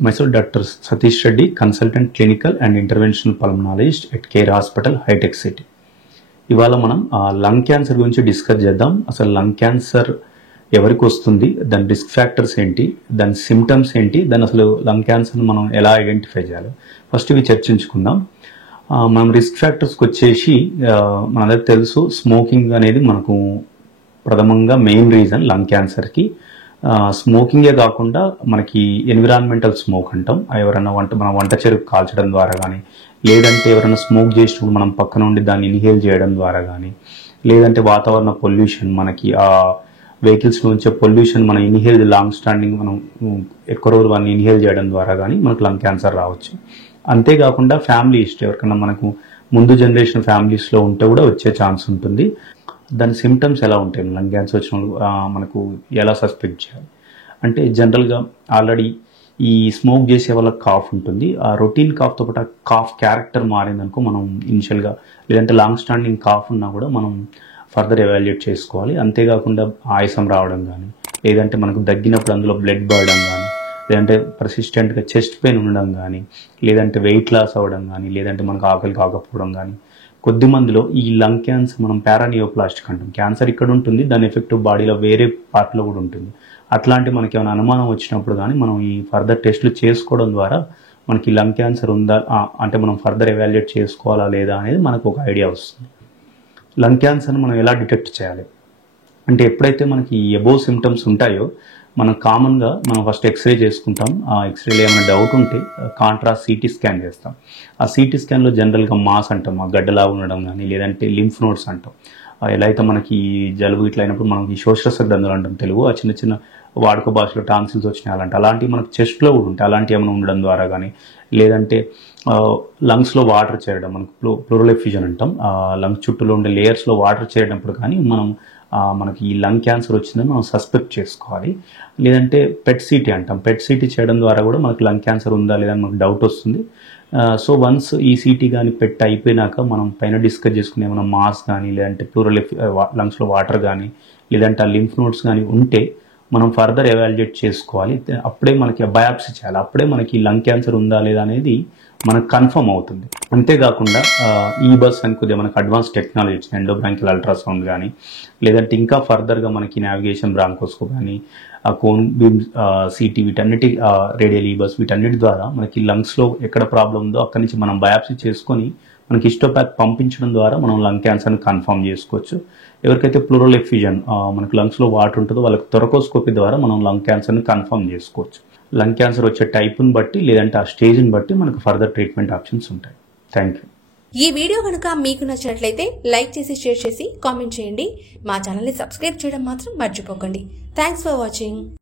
Myself Dr. Satish Reddy, consultant clinical and interventional pulmonologist at Care Hospital, High-Tech City. ఇవాళ మనం lung cancer గురించి discuss చేద్దాం. అసలు lung cancer ఎవరికి వస్తుంది, దాని రిస్క్ ఫ్యాక్టర్స్ ఏంటి, దాని సిమ్టమ్స్ ఏంటి, దాని అసలు లంగ్ క్యాన్సర్ని మనం ఎలా ఐడెంటిఫై చేయాలి, ఫస్ట్ ఇవి చర్చించుకుందాం. మనం రిస్క్ ఫ్యాక్టర్స్కి వచ్చేసి మనందరికి తెలుసు, స్మోకింగ్ అనేది మనకు ప్రథమంగా మెయిన్ రీజన్ లంగ్ క్యాన్సర్కి. స్మోకింగే కాకుండా మనకి ఎన్విరాన్మెంటల్ స్మోక్ అంటాం. ఎవరైనా మన వంట చెరుకు కాల్చడం ద్వారా కానీ, లేదంటే ఎవరైనా స్మోక్ చేసినప్పుడు మనం పక్కన ఉండి దాన్ని ఇన్హేల్ చేయడం ద్వారా కానీ, లేదంటే వాతావరణ పొల్యూషన్, మనకి ఆ వెహికల్స్ నుంచే పొల్యూషన్ మనం ఇన్హేల్ లాంగ్ స్టాండింగ్ మనం ఎక్కువ రోజులు వాళ్ళని ఇన్హేల్ చేయడం ద్వారా కానీ మనకు లంగ్ క్యాన్సర్ రావచ్చు. అంతేకాకుండా ఫ్యామిలీ హిస్టరీ ఎవరికైనా మనకు ముందు జనరేషన్ ఫ్యామిలీస్లో ఉంటే కూడా వచ్చే ఛాన్స్ ఉంటుంది. దాని సిమ్టమ్స్ ఎలా ఉంటాయి, లంగ్ క్యాన్సర్ వచ్చిన మనకు ఎలా సస్పెక్ట్ చేయాలి అంటే, జనరల్గా ఆల్రెడీ ఈ స్మోక్ చేసే వాళ్ళకి కాఫ్ ఉంటుంది. ఆ రొటీన్ కాఫ్తో పాటు ఆ కాఫ్ క్యారెక్టర్ మారిందనుకో మనం ఇనిషియల్గా, లేదంటే లాంగ్ స్టాండింగ్ కాఫ్ ఉన్నా కూడా మనం ఫర్దర్ ఎవాల్యుయేట్ చేసుకోవాలి. అంతేకాకుండా ఆయాసం రావడం కానీ, లేదంటే మనకు దగ్గినప్పుడు అందులో బ్లడ్ పడడం కానీ, లేదంటే పర్సిస్టెంట్గా చెస్ట్ పెయిన్ ఉండడం కానీ, లేదంటే వెయిట్ లాస్ అవ్వడం కానీ, లేదంటే మనకు ఆకలి కాకపోవడం కానీ. కొద్ది మందిలో ఈ లంగ్ క్యాన్సర్ మనం పారానియోప్లాస్టిక్ అంటాం. క్యాన్సర్ ఇక్కడ ఉంటుంది, దాని ఎఫెక్ట్ బాడీలో వేరే పార్ట్లో కూడా ఉంటుంది. అట్లాంటి మనకి ఏమైనా అనుమానం వచ్చినప్పుడు కానీ మనం ఈ ఫర్దర్ టెస్టులు చేసుకోవడం ద్వారా మనకి లంగ్ క్యాన్సర్ ఉందా అంటే మనం ఫర్దర్ ఎవాల్యుయేట్ చేసుకోవాలా లేదా అనేది మనకు ఒక ఐడియా వస్తుంది. లంగ్ క్యాన్సర్ని మనం ఎలా డిటెక్ట్ చేయాలి అంటే, ఎప్పుడైతే మనకి ఎబోవ్ సిమ్టమ్స్ ఉంటాయో మనం కామన్గా మనం ఫస్ట్ ఎక్స్రే చేసుకుంటాం. ఆ ఎక్స్రేలో ఏమైనా డౌట్ ఉంటే కాంట్రాస్ట్ సిటీ స్కాన్ చేస్తాం. ఆ సిటీ స్కాన్లో జనరల్గా మాస్ అంటాం, ఆ గడ్డలాగా ఉండడం కానీ, లేదంటే లింఫ్ నోడ్స్ అంటాం. ఎలా అయితే మనకి జలుబు ఇట్లా అయినప్పుడు మనకి శోషరస గ్రంథులు అంటాం తెలుగు, ఆ చిన్న చిన్న వాడుక భాషలో టాన్సిల్స్ వచ్చినాయి అలాంటివి మనకి చెస్ట్లో కూడా ఉంటాయి. అలాంటివి ఏమైనా ఉండడం ద్వారా కానీ, లేదంటే లంగ్స్లో వాటర్ చేరడం, మనకు ప్లూరల్ ఎఫ్యూజన్ అంటాం, లంగ్స్ చుట్టూలో ఉండే లేయర్స్లో వాటర్ చేరినప్పుడు కానీ మనకి ఈ లంగ్ క్యాన్సర్ వచ్చిందని మనం సస్పెక్ట్ చేసుకోవాలి. లేదంటే పెట్ సిటీ అంటాం, పెట్ సిటీ చేయడం ద్వారా కూడా మనకు లంగ్ క్యాన్సర్ ఉందా లేదా అని మనకు డౌట్ వస్తుంది. సో వన్స్ ఈ సిటీ కానీ పెట్ అయిపోయినాక మనం పైన డిస్కస్ చేసుకునే ఏమైనా మాస్ కానీ, లేదంటే ప్లూరల్ లంగ్స్లో వాటర్ కానీ, లేదంటే ఆ లింఫ్ నోడ్స్ కానీ ఉంటే మనం ఫర్దర్ ఎవాల్యుయేట్ చేసుకోవాలి. అప్పుడే మనకి బయాప్సీ చేయాలి. అప్పుడే మనకి లంగ్ క్యాన్సర్ ఉందా లేదా అనేది మనకు కన్ఫర్మ్ అవుతుంది. అంతేకాకుండా ఈ బస్ అని కొద్దిగా మనకు అడ్వాన్స్ టెక్నాలజీ వచ్చింది, ఎండోబ్రాంకియల్ అల్ట్రాసౌండ్ కానీ, లేదంటే ఇంకా ఫర్దర్గా మనకి నావిగేషన్ బ్రాంకోస్కోప్ కానీ, ఆ కోన్ బీమ్ సిటీ, వీటన్నిటి రేడియల్ ఈ బస్, వీటన్నిటి ద్వారా మనకి లంగ్స్లో ఎక్కడ ప్రాబ్లం ఉందో అక్కడి నుంచి మనం బయాప్సీ చేసుకొని మనకి హిస్టోపాత్ పంపించడం ద్వారా మనం లంగ్ క్యాన్సర్ని కన్ఫర్మ్ చేసుకోవచ్చు. ఎవరికైతే ప్లూరల్ ఎఫ్యూజన్ మనకు లంగ్స్లో వాటర్ ఉంటుందో వాళ్ళకి థొరకోస్కోపీ ద్వారా మనం లంగ్ క్యాన్సర్ని కన్ఫర్మ్ చేసుకోవచ్చు. లంగ్ క్యాన్సర్ వచ్చే టైప్ని బట్టి, లేదంటే ఆ స్టేజ్ని బట్టి మనకు ఫర్దర్ ట్రీట్మెంట్ ఆప్షన్స్ ఉంటాయి. Thank you. ఈ వీడియో కనుక మీకు నచ్చినట్లయితే లైక్ చేసి, షేర్ చేసి, కామెంట్ చేయండి. మా ఛానల్ని సబ్స్క్రైబ్ చేయడం మాత్రం మర్చిపోకండి. Thanks for watching.